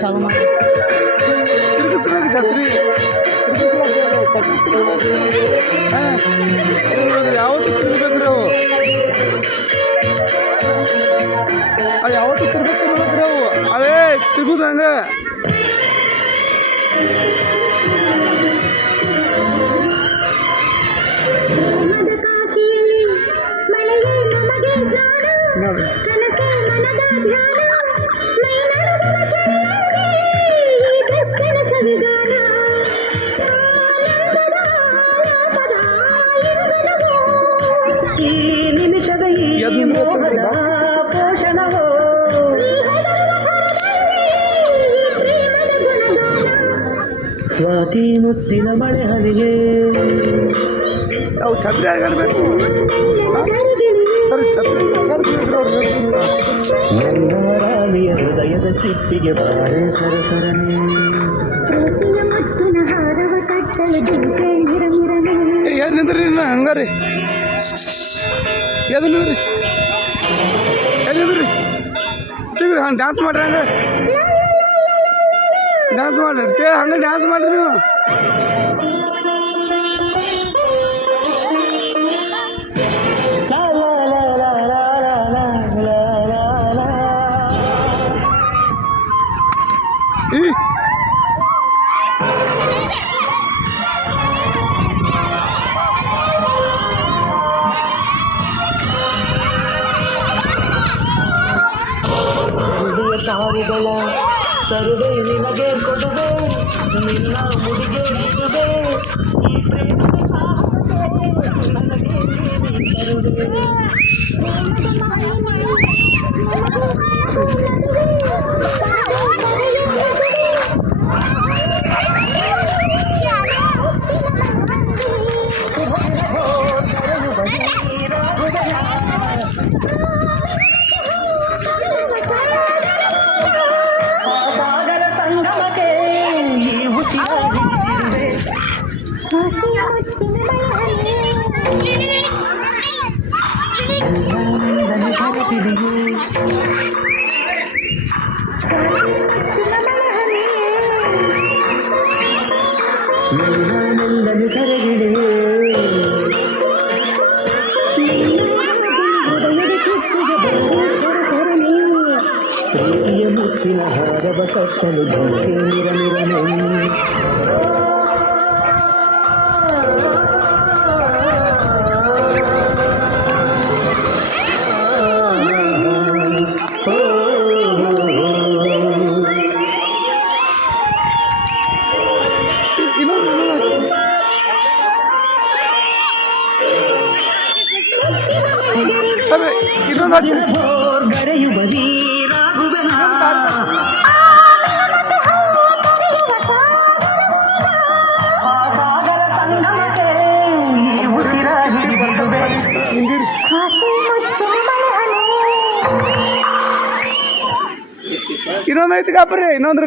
ಚಾಲು ಮಾಡಿ ತಿರುಗಿಸ್ಬೇಕು ಛತ್ರಿ ಯಾವತ್ತು ತಿರುಗಬೇಕ್ರಿ ಅವು ಯಾವತ್ತು ತಿರ್ಬೇಕ್ರಿ ಅವು ಅವೇ ತಿರುಗುದು ಹಂಗೆ ನೋಡಿ ಸ್ವಾತಿ ಮುತ್ತಿನ ಮಳೆ ಹನಿಗೆ ಅವು ಛತ್ರಿ ಆಗಬೇಕು ಸರಿ ಛತ್ರಿ ನನ್ನ ರಾಣಿಯ ಹೃದಯದ ಚಿಪ್ಪಿಗೆ ಬಾರೆ ಸರಸರನೆ ಏನು ನಿಂದ್ರಿ ಹಂಗಾರಿ ಎದು ನಿಂದ್ರಿ ಎಲ್ಲಿದ್ರಿ ತಿಗ್ರಿ ಹಂಗೆ ಡ್ಯಾನ್ಸ್ ಮಾಡ್ರಿ ಹಂಗೆ ಡ್ಯಾನ್ಸ್ ಮಾಡ್ರಿ ಹಂಗೆ ಡ್ಯಾನ್ಸ್ ಮಾಡ್ರಿ ನೀವು ಸಾರುಗಳ ಸರುವೆ ನಿನಗೆ ಕೊಡುವೆ ನಿನ್ನ ಮುಡಿಗೆ ಇರುವೆ ಈ ಪ್ರೇಮದ ನನಗೆ ತರುವೆ ಮೆಲ್ಲನೆ ಕರಗಿಡಿವೆ ಪ್ರೀತಿಯ ಮುತ್ತಿನ ಹಾರವ ಕಟ್ಟಲು ಧೂಕೆ ನಿರನಿರನೆ ಸರಿ ಇನ್ನೊಂದು ಗರೆಯುವರಿ ರಾಘುವನ ಸಾಗರ ಸಂಗಮಕ್ಕೆ ಉಸಿರ ಹಿಡಿದಿರುವೆ ಇನ್ನೊಂದು ಐತಿ ಕಾಪ್ರಿ ಇನ್ನೊಂದ್ರ